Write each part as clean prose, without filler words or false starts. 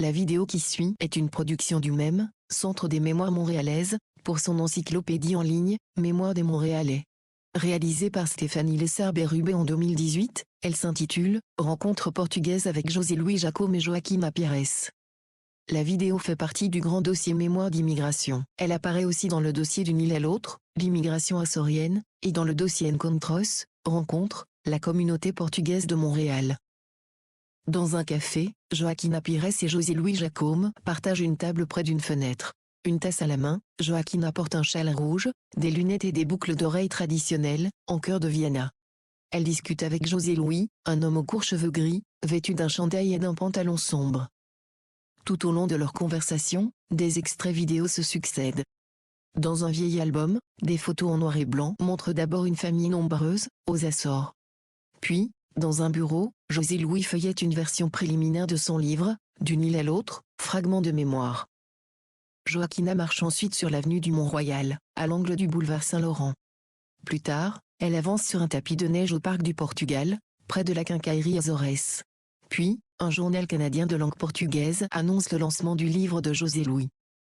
La vidéo qui suit est une production du même Centre des mémoires montréalaises pour son encyclopédie en ligne Mémoires des Montréalais. Réalisée par Stéphanie Lessard-Bérubé en 2018, elle s'intitule « Rencontre portugaise avec José-Louis Jacome et Joaquina Pires ». La vidéo fait partie du grand dossier Mémoire d'immigration. Elle apparaît aussi dans le dossier d'une île à l'autre, l'immigration açorienne, et dans le dossier Encontros, Rencontre, la communauté portugaise de Montréal. Dans un café, Joaquina Pires et José-Louis Jacome partagent une table près d'une fenêtre. Une tasse à la main, Joaquina porte un châle rouge, des lunettes et des boucles d'oreilles traditionnelles, en cœur de Viana. Elle discute avec José-Louis, un homme aux courts cheveux gris, vêtu d'un chandail et d'un pantalon sombre. Tout au long de leur conversation, des extraits vidéo se succèdent. Dans un vieil album, des photos en noir et blanc montrent d'abord une famille nombreuse, aux Açores. Puis, dans un bureau, José-Louis feuillette une version préliminaire de son livre, D'une île à l'autre, fragment de mémoire. Joaquina marche ensuite sur l'avenue du Mont-Royal, à l'angle du boulevard Saint-Laurent. Plus tard, elle avance sur un tapis de neige au parc du Portugal, près de la quincaillerie Azores. Puis, un journal canadien de langue portugaise annonce le lancement du livre de José-Louis.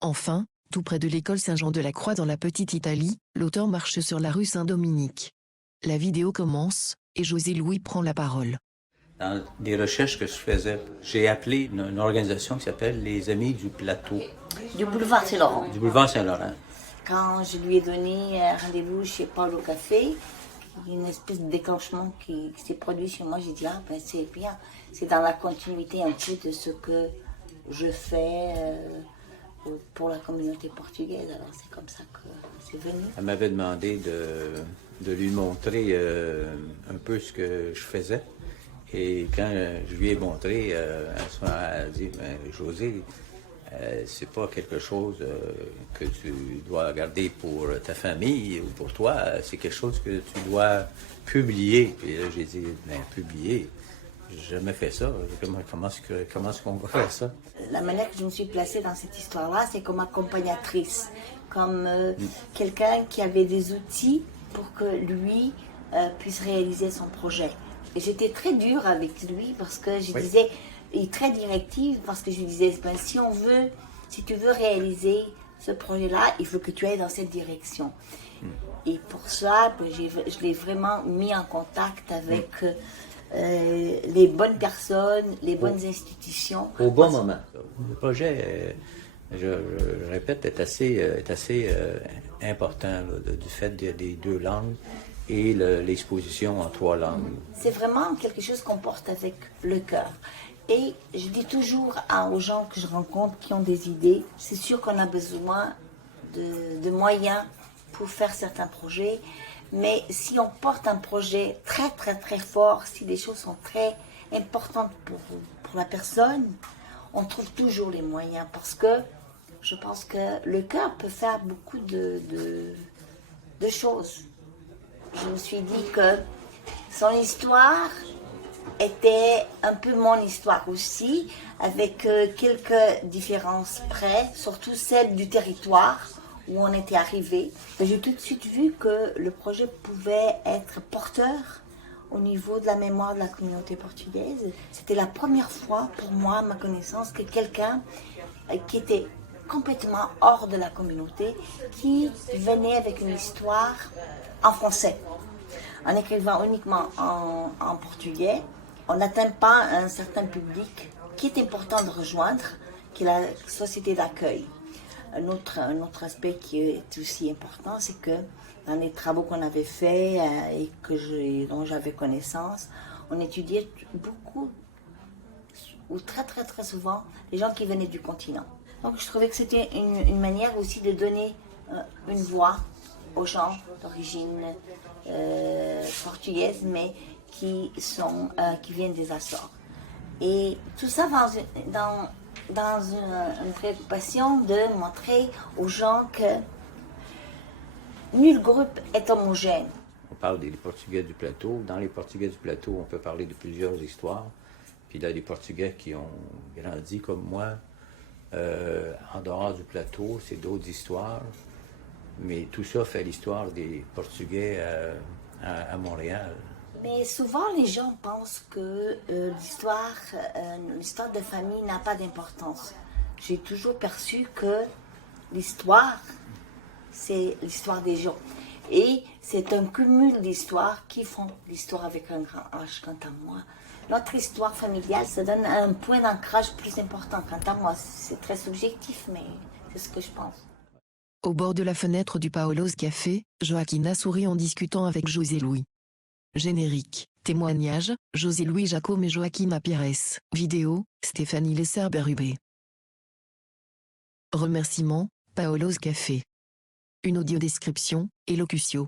Enfin, tout près de l'école Saint-Jean-de-la-Croix dans la Petite Italie, l'auteur marche sur la rue Saint-Dominique. La vidéo commence, et José-Louis prend la parole. Dans des recherches que je faisais, j'ai appelé une organisation qui s'appelle les Amis du Plateau. Du boulevard Saint-Laurent. Du boulevard Saint-Laurent. Quand je lui ai donné un rendez-vous chez Paul au café, il y a une espèce de déclenchement qui s'est produit chez moi. J'ai dit, ah ben c'est bien, c'est dans la continuité un peu de ce que je fais pour la communauté portugaise. Alors c'est comme ça que c'est venu. Elle m'avait demandé de lui montrer un peu ce que je faisais. Et quand je lui ai montré, elle a dit, José, c'est pas quelque chose que tu dois garder pour ta famille ou pour toi, c'est quelque chose que tu dois publier. Puis là, j'ai dit, publier, j'ai jamais fait ça. Comment est-ce qu'on va faire ça? La manière que je me suis placée dans cette histoire-là, c'est comme accompagnatrice, comme quelqu'un qui avait des outils pour que lui puisse réaliser son projet. Et j'étais très dure avec lui parce que je disais, et très directive parce que je lui disais, ben, si tu veux réaliser ce projet-là, il faut que tu ailles dans cette direction. Et pour ça, ben, je l'ai vraiment mis en contact avec les bonnes personnes, les bonnes institutions. Au bon moment. Le projet, je répète, est assez important là, du fait des deux langues et l'exposition en 3 langues. C'est vraiment quelque chose qu'on porte avec le cœur. Et je dis toujours aux gens que je rencontre qui ont des idées, c'est sûr qu'on a besoin de moyens pour faire certains projets, mais si on porte un projet très très très fort, si les choses sont très importantes pour la personne, on trouve toujours les moyens parce que je pense que le cœur peut faire beaucoup de choses. Je me suis dit que son histoire était un peu mon histoire aussi, avec quelques différences près, surtout celle du territoire où on était arrivé. J'ai tout de suite vu que le projet pouvait être porteur au niveau de la mémoire de la communauté portugaise. C'était la première fois pour moi, à ma connaissance, que quelqu'un qui était complètement hors de la communauté, qui venait avec une histoire en français. En écrivant uniquement en portugais, on n'atteint pas un certain public qui est important de rejoindre, qui est la société d'accueil. Un autre aspect qui est aussi important, c'est que dans les travaux qu'on avait faits et dont j'avais connaissance, on étudiait beaucoup, ou très très très souvent, les gens qui venaient du continent. Donc je trouvais que c'était une manière aussi de donner une voix aux gens d'origine portugaise, mais qui viennent des Açores. Et tout ça dans une préoccupation de montrer aux gens que nul groupe est homogène. On parle des Portugais du plateau. Dans les Portugais du plateau, on peut parler de plusieurs histoires. Puis il y a des Portugais qui ont grandi comme moi en dehors du plateau, c'est d'autres histoires. Mais tout ça fait l'histoire des Portugais à Montréal. Mais souvent, les gens pensent que l'histoire de famille n'a pas d'importance. J'ai toujours perçu que l'histoire, c'est l'histoire des gens. Et c'est un cumul d'histoires qui font l'histoire avec un grand H. Quant à moi, notre histoire familiale, ça donne un point d'ancrage plus important. Quant à moi, c'est très subjectif, mais c'est ce que je pense. Au bord de la fenêtre du Paolo's Café, Joaquina sourit en discutant avec José Louis. Générique, témoignage, José Louis Jacome et Joaquina Pires. Vidéo, Stéphanie Lesser-Berube. Remerciements, Paolo's Café. Une audiodescription, Elocucio.